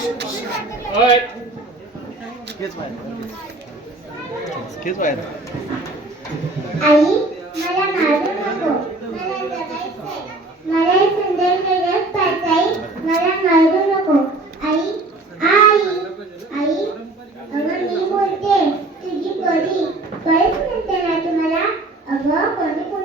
आई मला मारू नको मला जगायचंय मला सुंदर केल्यास पाचाई मला मारू नको आई आई आई अगं मी बोलते तुझी बरी बरीच म्हणते ना तुम्हाला अगं कोणी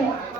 point.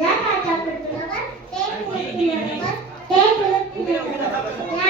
ഞാൻ രാജാക്കന്മാർ തേൻ കുളിക്കുന്നവർ തേൻ കുളിക്കുന്നവർ ഞാൻ